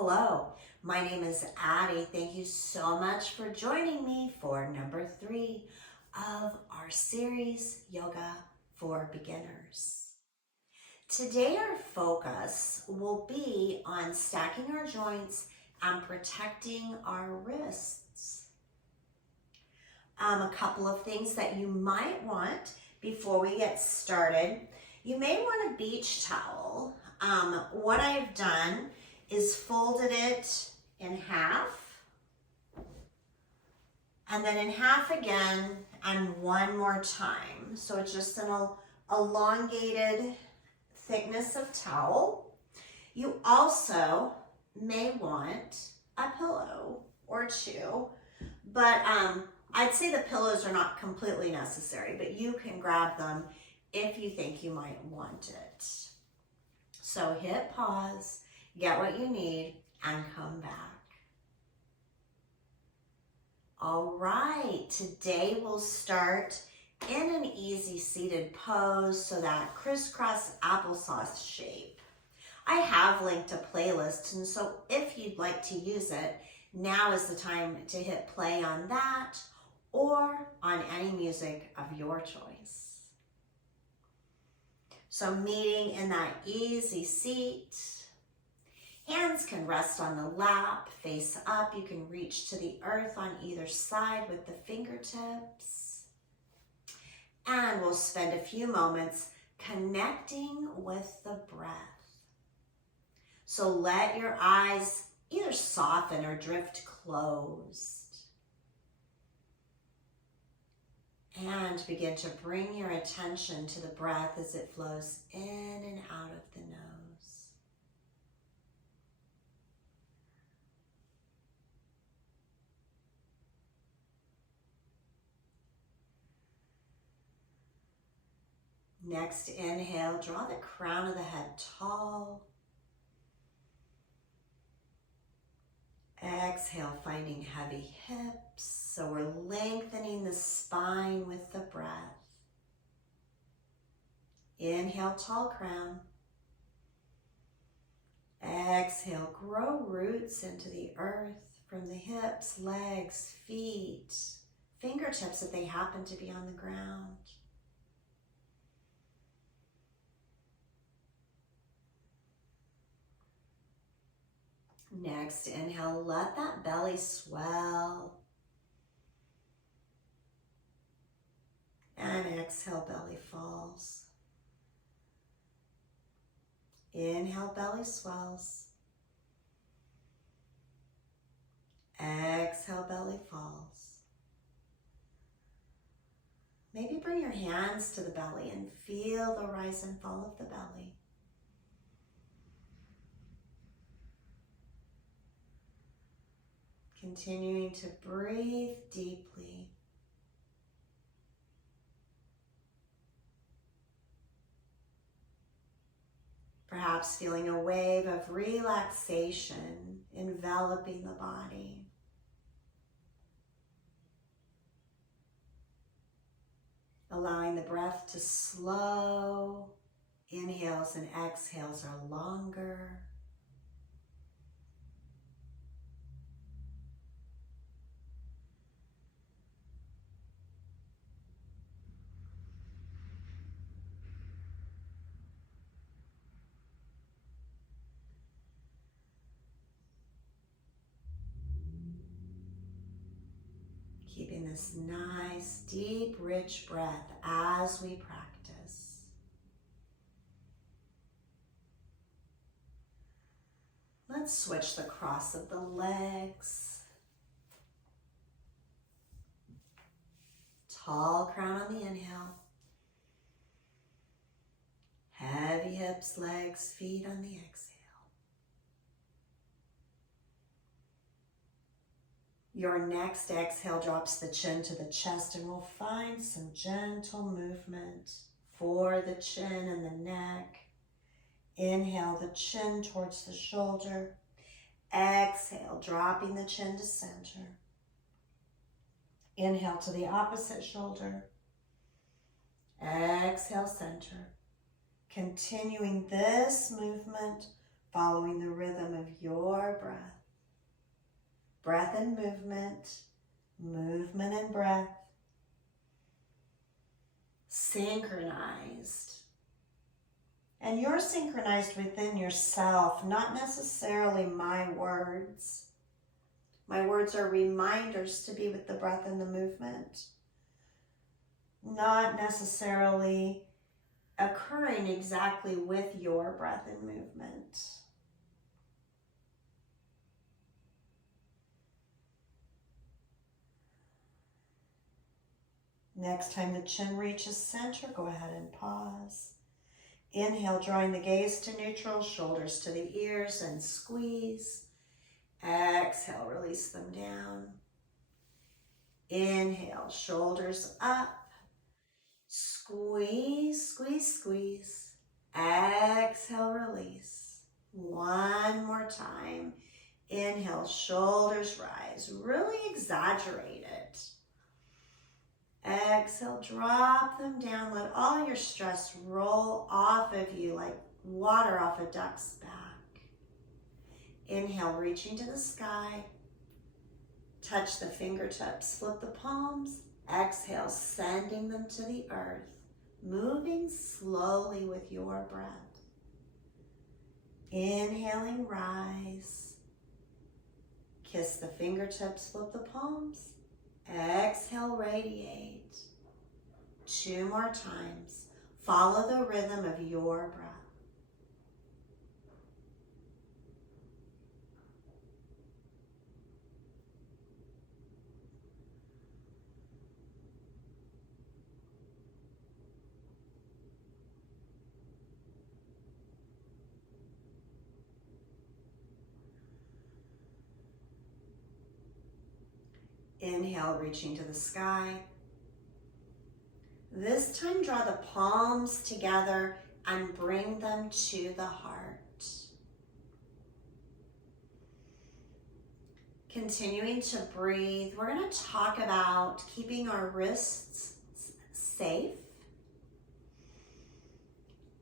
Hello, my name is Addie. Thank you so much for joining me for number 3 of our series, Yoga for Beginners. Today our focus will be on stacking our joints and protecting our wrists. A couple of things that you might want before we get started. You may want a beach towel. What I've done is folded it in half, and then in half again, and one more time. So it's just an elongated thickness of towel. You also may want a pillow or two, but I'd say the pillows are not completely necessary, but you can grab them if you think you might want it. So hit pause, get what you need, and come back. All right, today we'll start in an easy seated pose, so that crisscross applesauce shape. I have linked a playlist, and so if you'd like to use it, now is the time to hit play on that or on any music of your choice. So meeting in that easy seat. Hands can rest on the lap, face up. You can reach to the earth on either side with the fingertips. And we'll spend a few moments connecting with the breath. So let your eyes either soften or drift closed. And begin to bring your attention to the breath as it flows in and out of the nose. Next inhale, draw the crown of the head tall. Exhale, finding heavy hips. So we're lengthening the spine with the breath. Inhale, tall crown. Exhale, grow roots into the earth from the hips, legs, feet, fingertips if they happen to be on the ground. Next, inhale, let that belly swell. And exhale, belly falls. Inhale, belly swells. Exhale, belly falls. Maybe bring your hands to the belly and feel the rise and fall of the belly. Continuing to breathe deeply. Perhaps feeling a wave of relaxation enveloping the body. Allowing the breath to slow. Inhales and exhales are longer. Keeping this nice, deep, rich breath as we practice. Let's switch the cross of the legs. Tall crown on the inhale. Heavy hips, legs, feet on the exhale. Your next exhale drops the chin to the chest, and we'll find some gentle movement for the chin and the neck. Inhale, the chin towards the shoulder. Exhale, dropping the chin to center. Inhale to the opposite shoulder. Exhale, center. Continuing this movement, following the rhythm of your breath. breath and movement, movement and breath, synchronized. And you're synchronized within yourself, not necessarily my words. My words are reminders to be with the breath and the movement, not necessarily occurring exactly with your breath and movement. Next time the chin reaches center, go ahead and pause. Inhale, drawing the gaze to neutral, shoulders to the ears, and squeeze. Exhale, release them down. Inhale, shoulders up. Squeeze, squeeze, squeeze. Exhale, release. One more time. Inhale, shoulders rise. Really exaggerate it. Exhale, drop them down. Let all your stress roll off of you like water off a duck's back. Inhale, reaching to the sky. Touch the fingertips, flip the palms. Exhale, sending them to the earth, moving slowly with your breath. Inhaling, rise. Kiss the fingertips, flip the palms. Exhale, radiate. 2 more times. Follow the rhythm of your breath. Inhale, reaching to the sky. This time, draw the palms together and bring them to the heart. Continuing to breathe, we're going to talk about keeping our wrists safe.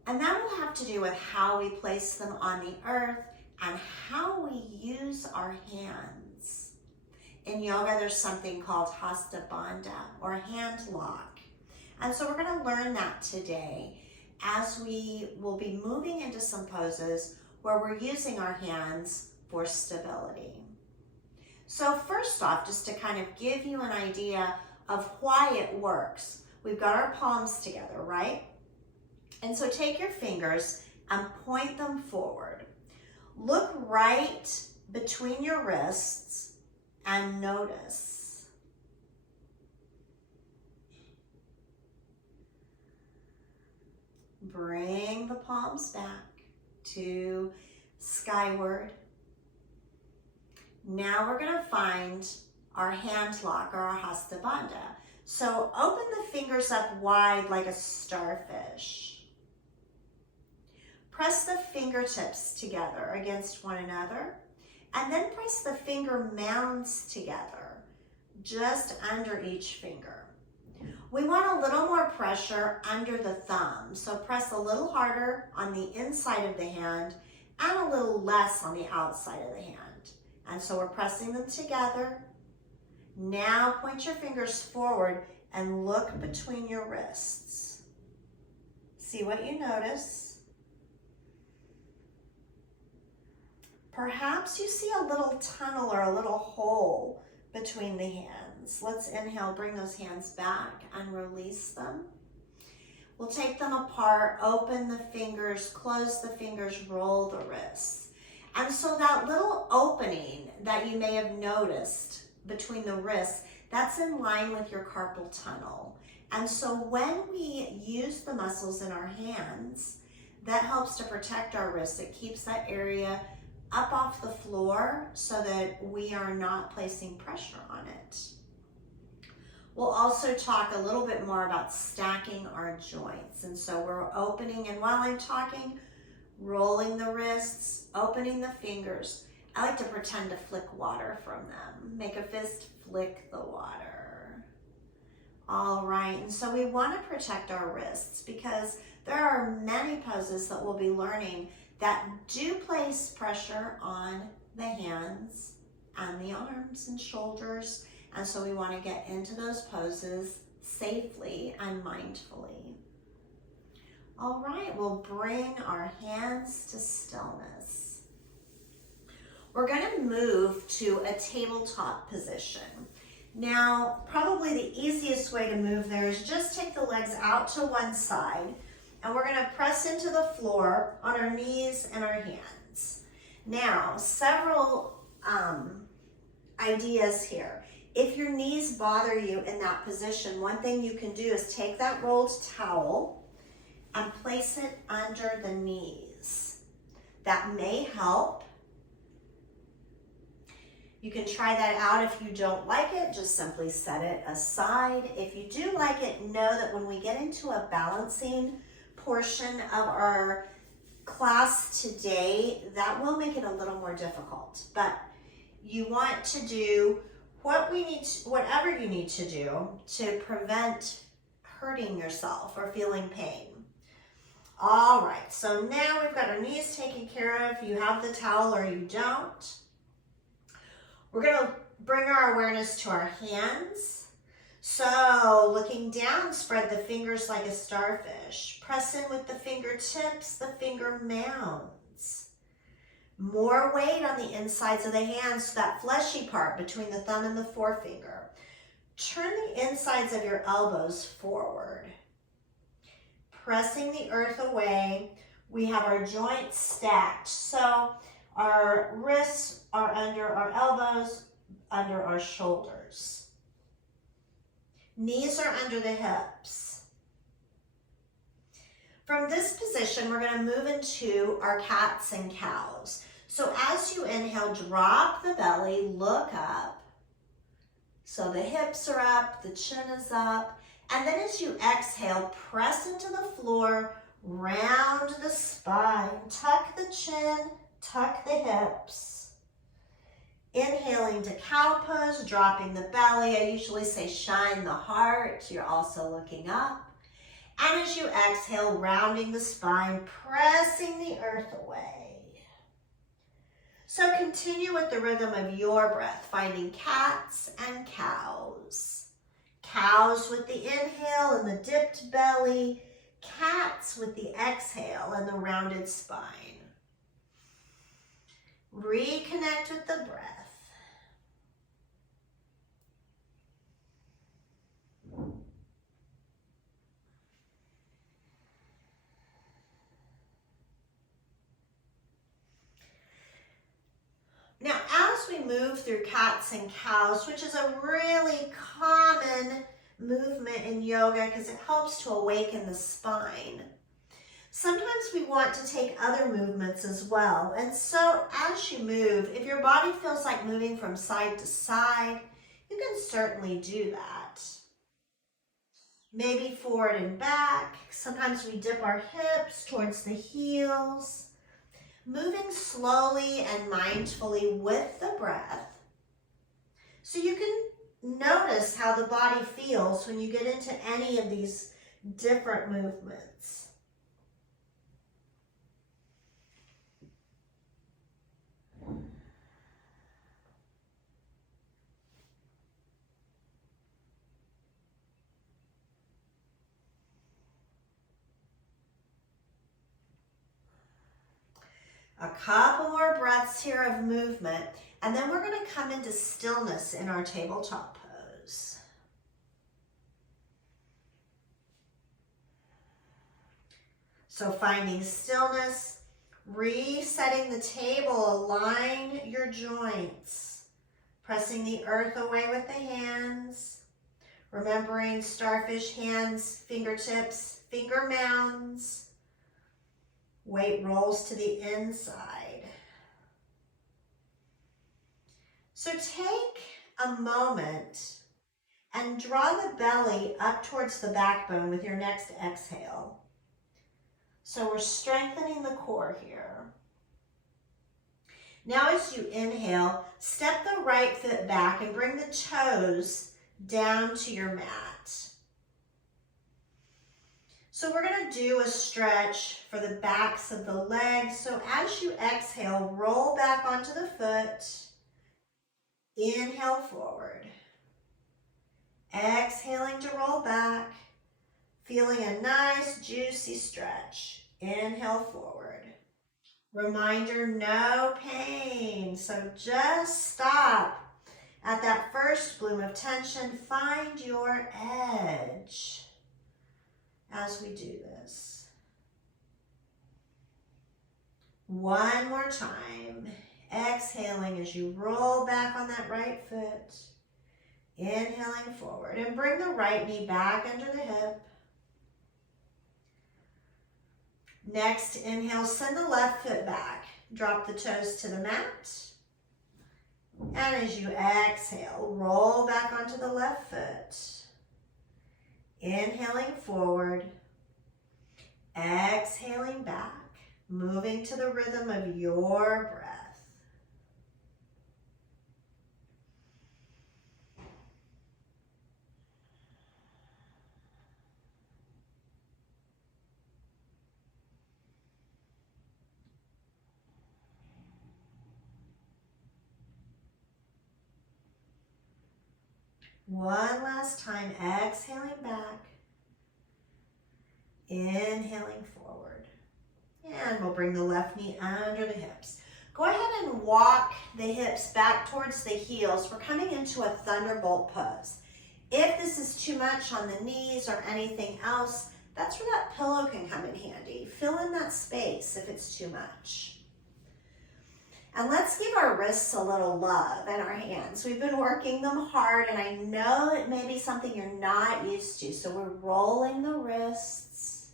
And that will have to do with how we place them on the earth and how we use our hands. In yoga, there's something called hasta bandha, or hand lock. And so we're going to learn that today as we will be moving into some poses where we're using our hands for stability. So first off, just to kind of give you an idea of why it works, we've got our palms together, right? And so take your fingers and point them forward. Look right between your wrists and notice. Bring the palms back to skyward. Now we're going to find our hand lock, or our hasta bandha. So open the fingers up wide like a starfish. Press the fingertips together against one another. And then press the finger mounds together, just under each finger. We want a little more pressure under the thumb, so press a little harder on the inside of the hand and a little less on the outside of the hand. And so we're pressing them together. Now point your fingers forward and look between your wrists. See what you notice. Perhaps you see a little tunnel or a little hole between the hands. Let's inhale, bring those hands back and release them. We'll take them apart, open the fingers, close the fingers, roll the wrists. And so that little opening that you may have noticed between the wrists, that's in line with your carpal tunnel. And so when we use the muscles in our hands, that helps to protect our wrists. It keeps that area up off the floor so that we are not placing pressure on it. We'll also talk a little bit more about stacking our joints. And so we're opening, and while I'm talking, rolling the wrists, opening the fingers. I like to pretend to flick water from them. Make a fist, flick the water. All right, and so we want to protect our wrists because there are many poses that we'll be learning that do place pressure on the hands and the arms and shoulders. And so we want to get into those poses safely and mindfully. All right, we'll bring our hands to stillness. We're going to move to a tabletop position. Now, probably the easiest way to move there is just take the legs out to one side, and we're going to press into the floor on our knees and our hands. Now, several ideas here. If your knees bother you in that position, one thing you can do is take that rolled towel and place it under the knees. That may help. You can try that out. If you don't like it, just simply set it aside. If you do like it, know that when we get into a balancing portion of our class today, that will make it a little more difficult. But you want to do whatever you need to do to prevent hurting yourself or feeling pain. All right, so now we've got our knees taken care of. You have the towel or you don't. We're going to bring our awareness to our hands. So looking down, spread the fingers like a starfish. Press in with the fingertips, the finger mounds. More weight on the insides of the hands, so that fleshy part between the thumb and the forefinger. Turn the insides of your elbows forward. Pressing the earth away, we have our joints stacked. So our wrists are under our elbows, under our shoulders. Knees are under the hips. From this position, we're going to move into our cats and cows. So as you inhale, drop the belly, look up. So the hips are up, the chin is up. And then as you exhale, press into the floor, round the spine, tuck the chin, tuck the hips. Inhaling to cow pose, dropping the belly. I usually say shine the heart. You're also looking up. And as you exhale, rounding the spine, pressing the earth away. So continue with the rhythm of your breath, finding cats and cows. Cows with the inhale and the dipped belly. Cats with the exhale and the rounded spine. Reconnect with the breath. Now, as we move through cats and cows, which is a really common movement in yoga because it helps to awaken the spine, sometimes we want to take other movements as well. And so as you move, if your body feels like moving from side to side, you can certainly do that. Maybe forward and back. Sometimes we dip our hips towards the heels. Moving slowly and mindfully with the breath. So you can notice how the body feels when you get into any of these different movements. A couple more breaths here of movement, and then we're going to come into stillness in our tabletop pose. So finding stillness, resetting the table, align your joints, pressing the earth away with the hands, remembering starfish hands, fingertips, finger mounds. Weight rolls to the inside. So take a moment and draw the belly up towards the backbone with your next exhale. So we're strengthening the core here. Now as you inhale, step the right foot back and bring the toes down to your mat. So we're going to do a stretch for the backs of the legs. So as you exhale, roll back onto the foot. Inhale forward. Exhaling to roll back. Feeling a nice juicy stretch. Inhale forward. Reminder, no pain. So just stop at that first bloom of tension. Find your edge as we do this. One more time. Exhaling as you roll back on that right foot. Inhaling forward and bring the right knee back under the hip. Next, inhale, send the left foot back. Drop the toes to the mat. And as you exhale, roll back onto the left foot. Inhaling forward. Exhaling back. Moving to the rhythm of your breath. One last time, exhaling back, inhaling forward. And we'll bring the left knee under the hips. Go ahead and walk the hips back towards the heels. We're coming into a thunderbolt pose. If this is too much on the knees or anything else, that's where that pillow can come in handy. Fill in that space if it's too much. And let's give our wrists a little love and our hands. We've been working them hard, and I know it may be something you're not used to. So we're rolling the wrists,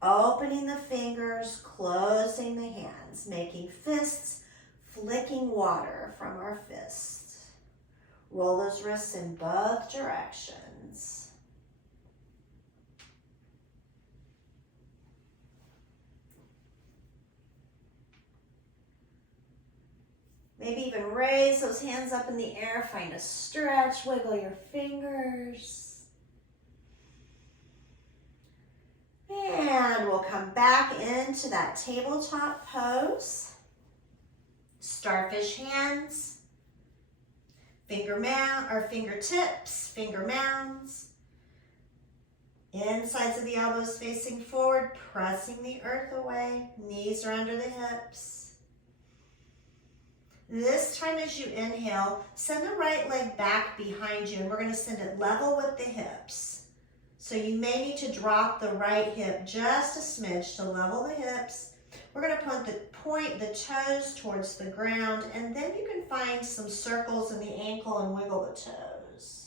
opening the fingers, closing the hands, making fists, flicking water from our fists. Roll those wrists in both directions. Maybe even raise those hands up in the air, find a stretch, wiggle your fingers. And we'll come back into that tabletop pose. Starfish hands, fingertips, finger mounds. Insides of the elbows facing forward, pressing the earth away. Knees are under the hips. This time as you inhale, send the right leg back behind you, and we're going to send it level with the hips. So you may need to drop the right hip just a smidge to level the hips. We're going to point the toes towards the ground, and then you can find some circles in the ankle and wiggle the toes.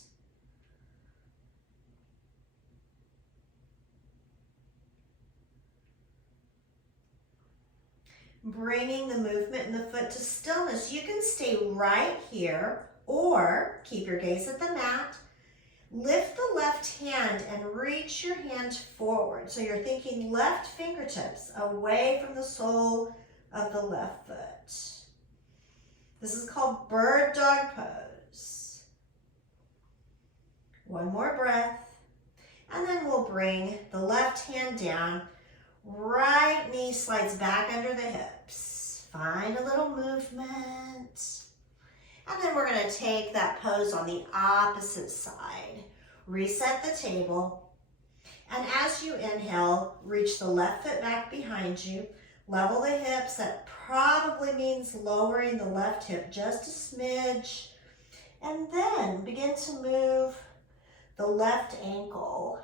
Bringing the movement in the foot to stillness. You can stay right here or keep your gaze at the mat. Lift the left hand and reach your hand forward. So you're thinking left fingertips away from the sole of the left foot. This is called bird dog pose. One more breath. And then we'll bring the left hand down. Right knee slides back under the hips. Find a little movement. And then we're going to take that pose on the opposite side. Reset the table. And as you inhale, reach the left foot back behind you. Level the hips. That probably means lowering the left hip just a smidge. And then begin to move the left ankle.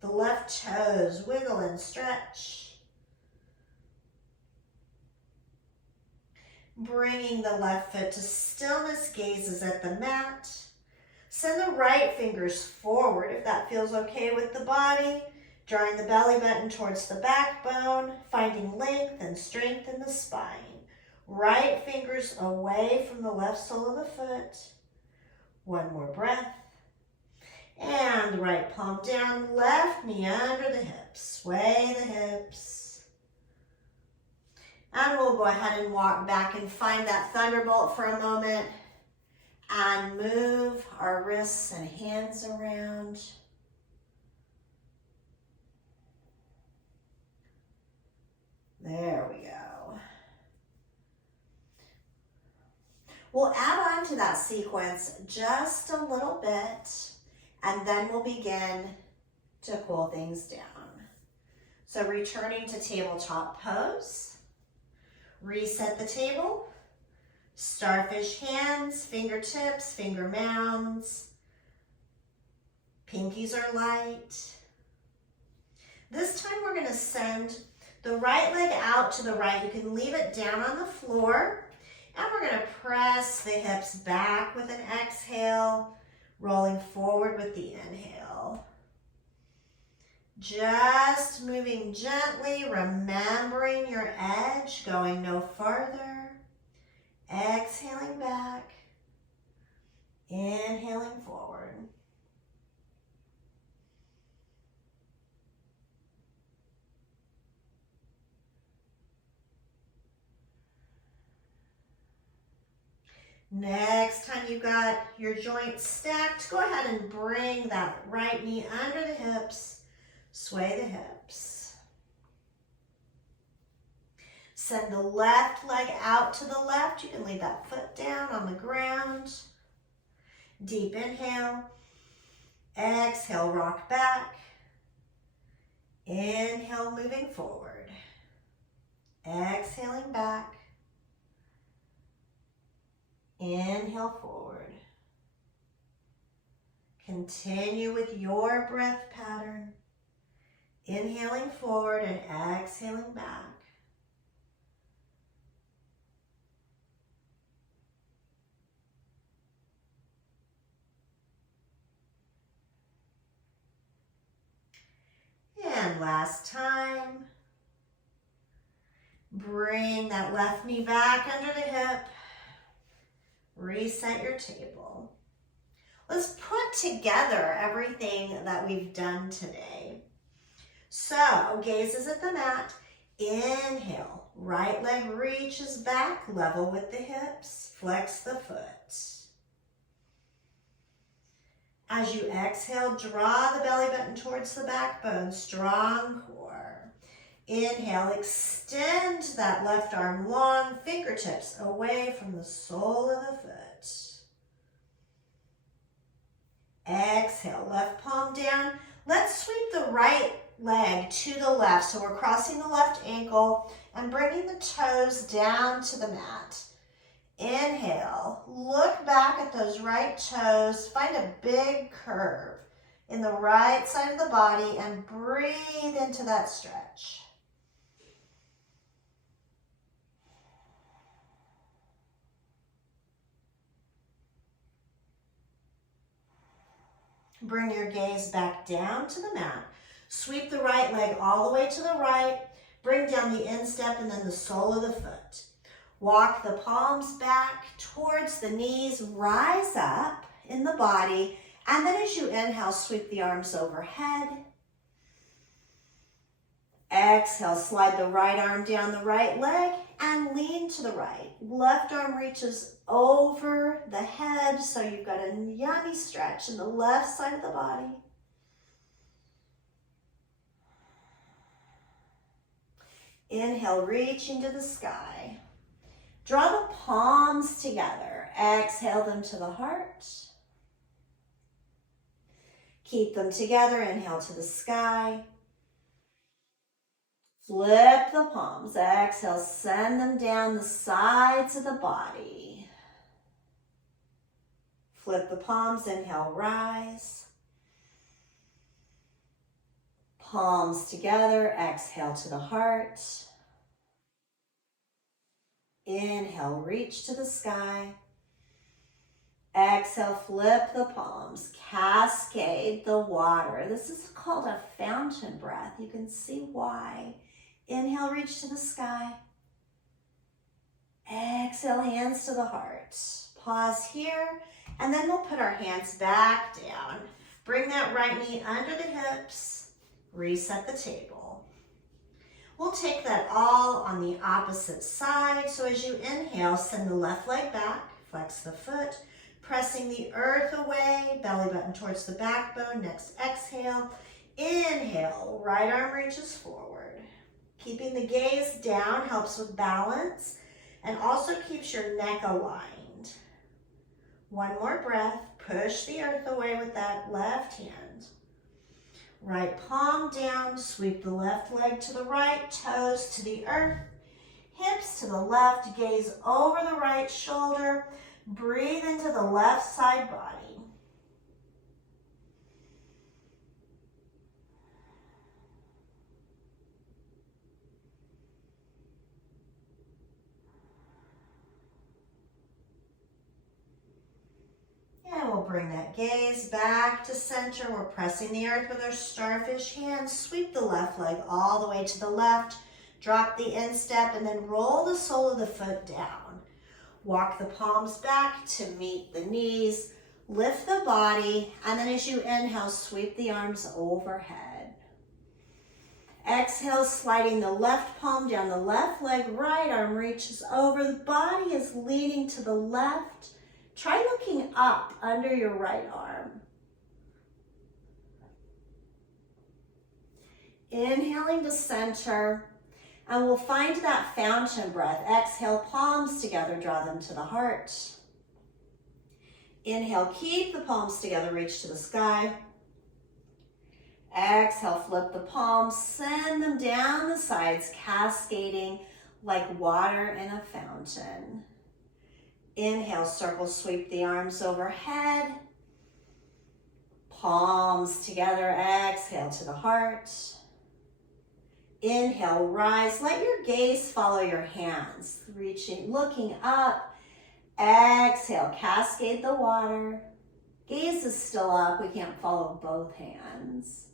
The left toes, wiggle and stretch. Bringing the left foot to stillness, gazes at the mat. Send the right fingers forward if that feels okay with the body. Drawing the belly button towards the backbone, finding length and strength in the spine. Right fingers away from the left sole of the foot. One more breath. And the right palm down, left knee under the hips. Sway the hips. And we'll go ahead and walk back and find that thunderbolt for a moment. And move our wrists and hands around. There we go. We'll add on to that sequence just a little bit, and then we'll begin to cool things down. So returning to tabletop pose, reset the table, starfish hands, fingertips, finger mounds, pinkies are light. This time we're gonna send the right leg out to the right. You can leave it down on the floor, and we're gonna press the hips back with an exhale, rolling forward with the inhale. Just moving gently, remembering your edge, going no farther. Exhaling back, inhaling forward. Next time you got your joints stacked, go ahead and bring that right knee under the hips, sway the hips. Send the left leg out to the left. You can leave that foot down on the ground. Deep inhale. Exhale, rock back. Inhale, moving forward. Exhaling back. Inhale forward. Continue with your breath pattern. Inhaling forward and exhaling back. And last time. Bring that left knee back under the hip. Reset your table. Let's put together everything that we've done today. So, gazes at the mat. Inhale, right leg reaches back, level with the hips. Flex the foot. As you exhale, draw the belly button towards the backbone, strong core. Inhale, extend that left arm long, fingertips away from the sole of the foot. Exhale, left palm down. Let's sweep the right leg to the left. So we're crossing the left ankle and bringing the toes down to the mat. Inhale, look back at those right toes, find a big curve in the right side of the body and breathe into that stretch. Bring your gaze back down to the mat. Sweep the right leg all the way to the right. Bring down the instep and then the sole of the foot. Walk the palms back towards the knees. Rise up in the body. And then as you inhale, sweep the arms overhead. Exhale, slide the right arm down the right leg and lean to the right. Left arm reaches over the head, so you've got a yummy stretch in the left side of the body. Inhale, reaching to the sky. Draw the palms together. Exhale them to the heart. Keep them together. Inhale to the sky. Flip the palms. Exhale, send them down the sides of the body. Flip the palms. Inhale, rise. Palms together. Exhale to the heart. Inhale, reach to the sky. Exhale, flip the palms. Cascade the water. This is called a fountain breath. You can see why. Inhale, reach to the sky. Exhale, hands to the heart. Pause here, and then we'll put our hands back down. Bring that right knee under the hips. Reset the table. We'll take that all on the opposite side. So as you inhale, send the left leg back, flex the foot, pressing the earth away, belly button towards the backbone. Next exhale, inhale, right arm reaches forward. Keeping the gaze down helps with balance and also keeps your neck aligned. One more breath. Push the earth away with that left hand. Right palm down. Sweep the left leg to the right. Toes to the earth. Hips to the left. Gaze over the right shoulder. Breathe into the left side body. And we'll bring that gaze back to center. We're pressing the earth with our starfish hands. Sweep the left leg all the way to the left. Drop the instep and then roll the sole of the foot down. Walk the palms back to meet the knees. Lift the body, and then as you inhale, sweep the arms overhead. Exhale, sliding the left palm down the left leg, right arm reaches over. The body is leaning to the left. Try looking up under your right arm. Inhaling to center, and we'll find that fountain breath. Exhale, palms together, draw them to the heart. Inhale, keep the palms together, reach to the sky. Exhale, flip the palms, send them down the sides, cascading like water in a fountain. Inhale, circle, sweep the arms overhead. Palms together, exhale to the heart. Inhale, rise, let your gaze follow your hands, reaching, looking up. Exhale, cascade the water. Gaze is still up, we can't follow both hands.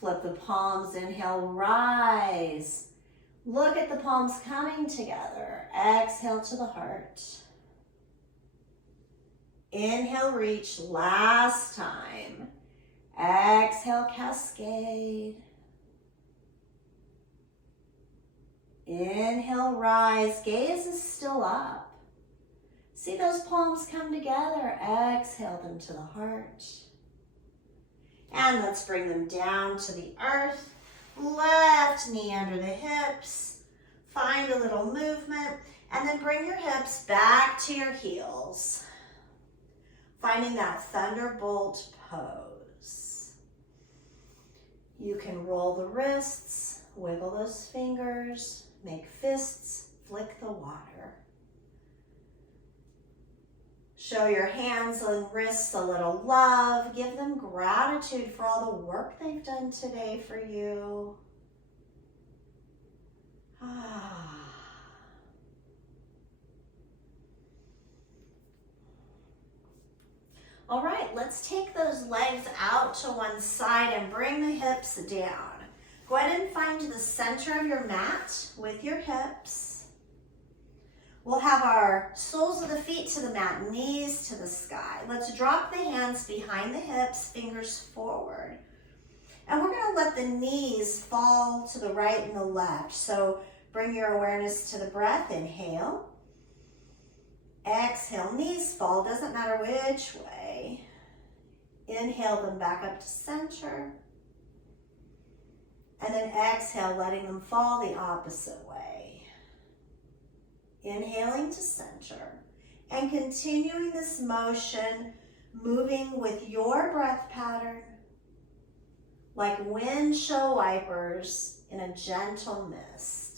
Flip the palms, inhale, rise. Look at the palms coming together. Exhale to the heart. Inhale, reach, last time. Exhale, cascade. Inhale, rise, gaze is still up. See those palms come together. Exhale them to the heart. And let's bring them down to the earth. Left knee under the hips. Find a little movement. And then bring your hips back to your heels. Finding that thunderbolt pose. You can roll the wrists, wiggle those fingers, make fists, flick the water. Show your hands and wrists a little love. Give them gratitude for all the work they've done today for you. All right, let's take those legs out to one side and bring the hips down. Go ahead and find the center of your mat with your hips. We'll have our soles of the feet to the mat, knees to the sky. Let's drop the hands behind the hips, fingers forward. And we're gonna let the knees fall to the right and the left. So bring your awareness to the breath, inhale. Exhale, knees fall, doesn't matter which way. Inhale them back up to center. And then exhale, letting them fall the opposite way. Inhaling to center. And continuing this motion, moving with your breath pattern, like windshield wipers in a gentle mist.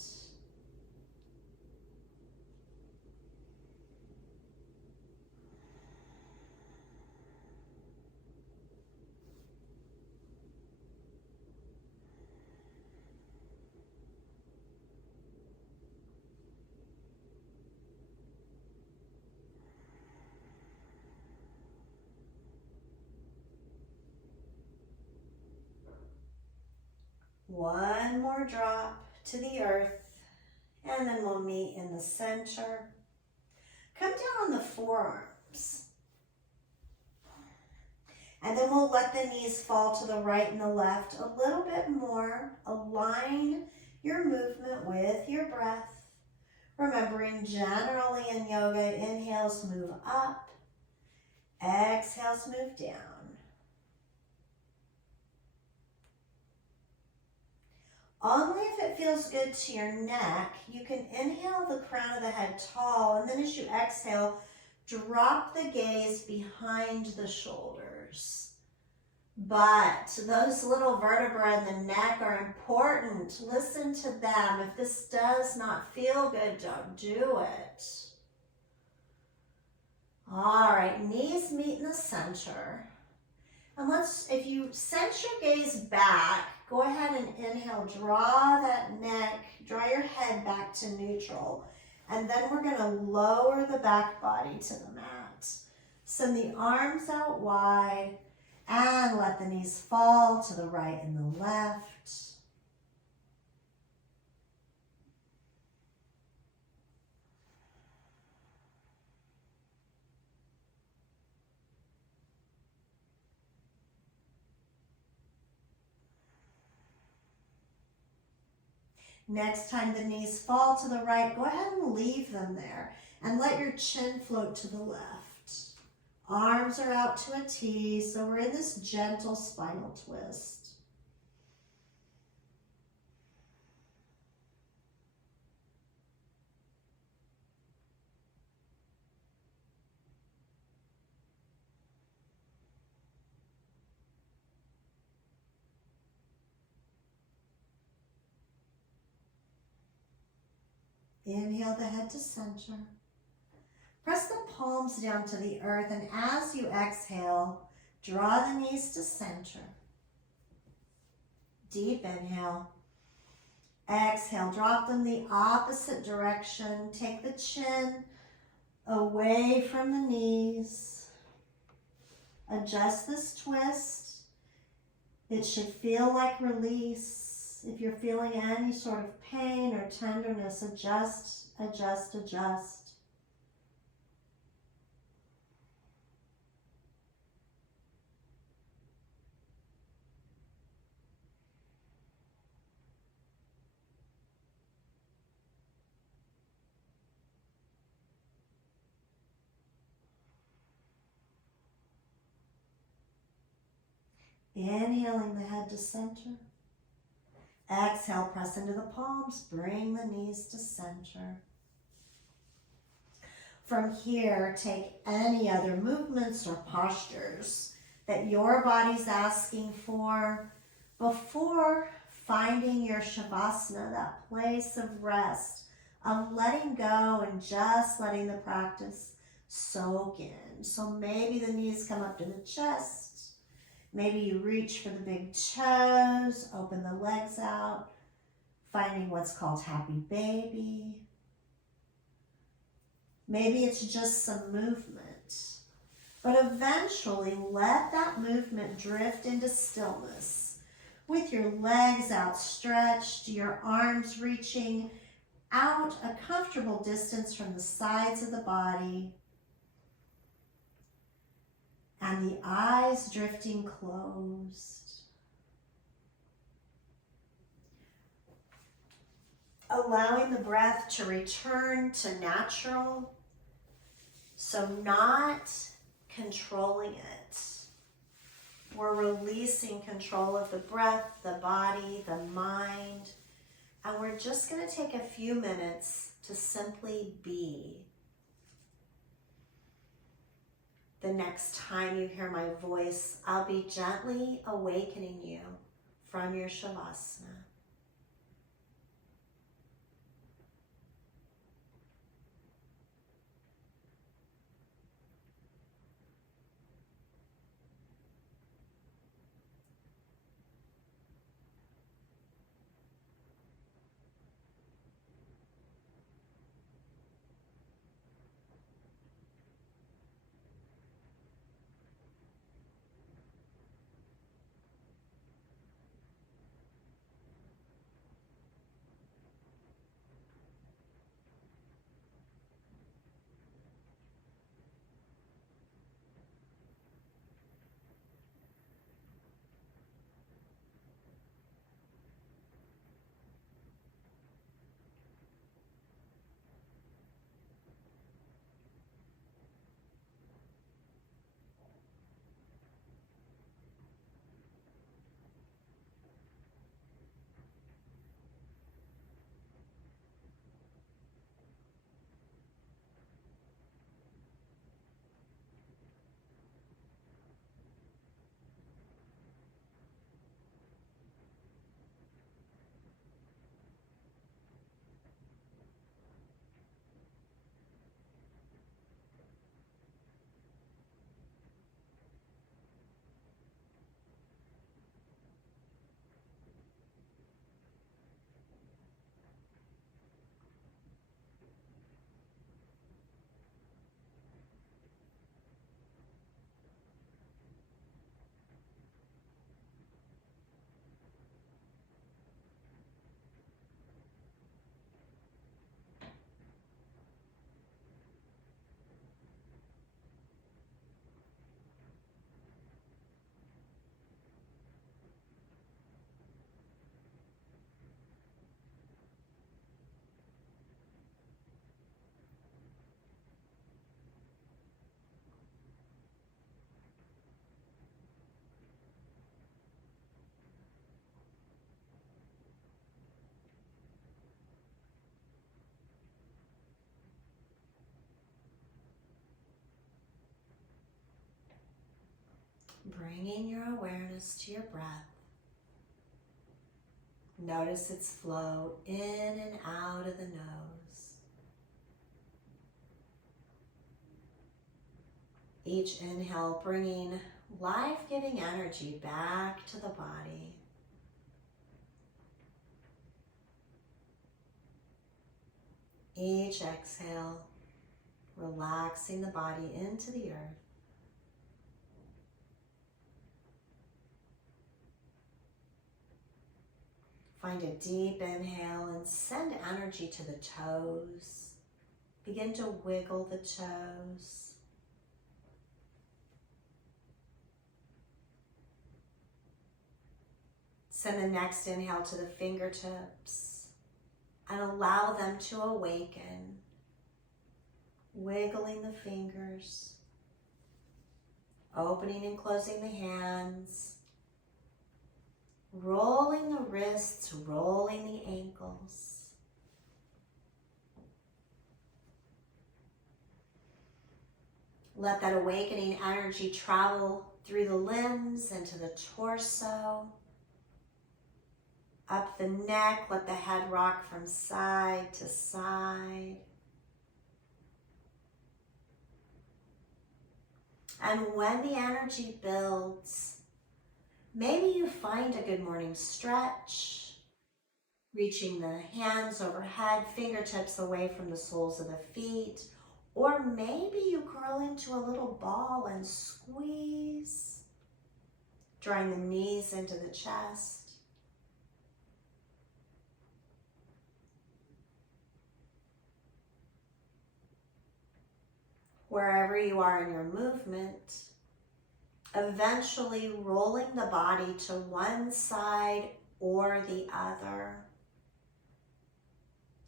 One more drop to the earth, and then we'll meet in the center. Come down on the forearms. And then we'll let the knees fall to the right and the left a little bit more. Align your movement with your breath. Remembering generally in yoga, inhales move up, exhales move down. Only if it feels good to your neck, you can inhale the crown of the head tall, and then as you exhale, drop the gaze behind the shoulders. But those little vertebrae in the neck are important. Listen to them. If this does not feel good, don't do it. All right, knees meet in the center. And if you sense your gaze back, go ahead and inhale, draw that neck, draw your head back to neutral. And then we're gonna lower the back body to the mat. Send the arms out wide and let the knees fall to the right and the left. Next time the knees fall to the right, go ahead and leave them there and let your chin float to the left. Arms are out to a T, so we're in this gentle spinal twist. Inhale the head to center. Press the palms down to the earth, and as you exhale, draw the knees to center. Deep inhale. Exhale, drop them the opposite direction. Take the chin away from the knees. Adjust this twist. It should feel like release. If you're feeling any sort of pain or tenderness, adjust, adjust, adjust. Inhaling the head to center. Exhale, press into the palms, bring the knees to center. From here, take any other movements or postures that your body's asking for before finding your Shavasana, that place of rest, of letting go and just letting the practice soak in. So maybe the knees come up to the chest. Maybe you reach for the big toes, open the legs out, finding what's called happy baby. Maybe it's just some movement, but eventually let that movement drift into stillness with your legs outstretched, your arms reaching out a comfortable distance from the sides of the body, and the eyes drifting closed. Allowing the breath to return to natural, so not controlling it. We're releasing control of the breath, the body, the mind, and we're just going to take a few minutes to simply be. The next time you hear my voice, I'll be gently awakening you from your Shavasana. bringing your awareness to your breath. Notice its flow in and out of the nose. Each inhale bringing life-giving energy back to the body. Each exhale, relaxing the body into the earth. Find a deep inhale and send energy to the toes. Begin to wiggle the toes. Send the next inhale to the fingertips and allow them to awaken. Wiggling the fingers, opening and closing the hands, rolling the wrists, rolling the ankles. Let that awakening energy travel through the limbs into the torso, up the neck. Let the head rock from side to side. And when the energy builds, maybe you find a good morning stretch, reaching the hands overhead, fingertips away from the soles of the feet, or maybe you curl into a little ball and squeeze, drawing the knees into the chest. Wherever you are in your movement, eventually rolling the body to one side or the other.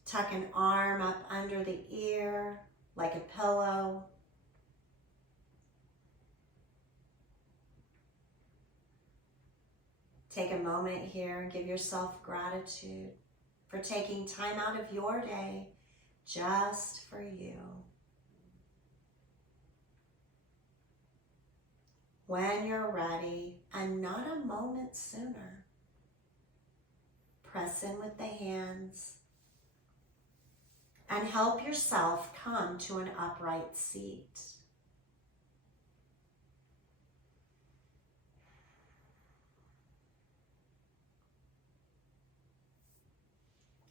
Tuck an arm up under the ear like a pillow. Take a moment here and give yourself gratitude for taking time out of your day just for you. When you're ready, and not a moment sooner, press in with the hands and help yourself come to an upright seat.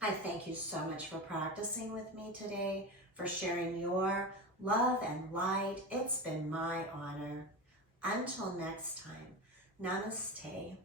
I thank you so much for practicing with me today, for sharing your love and light. It's been my honor. Until next time, namaste.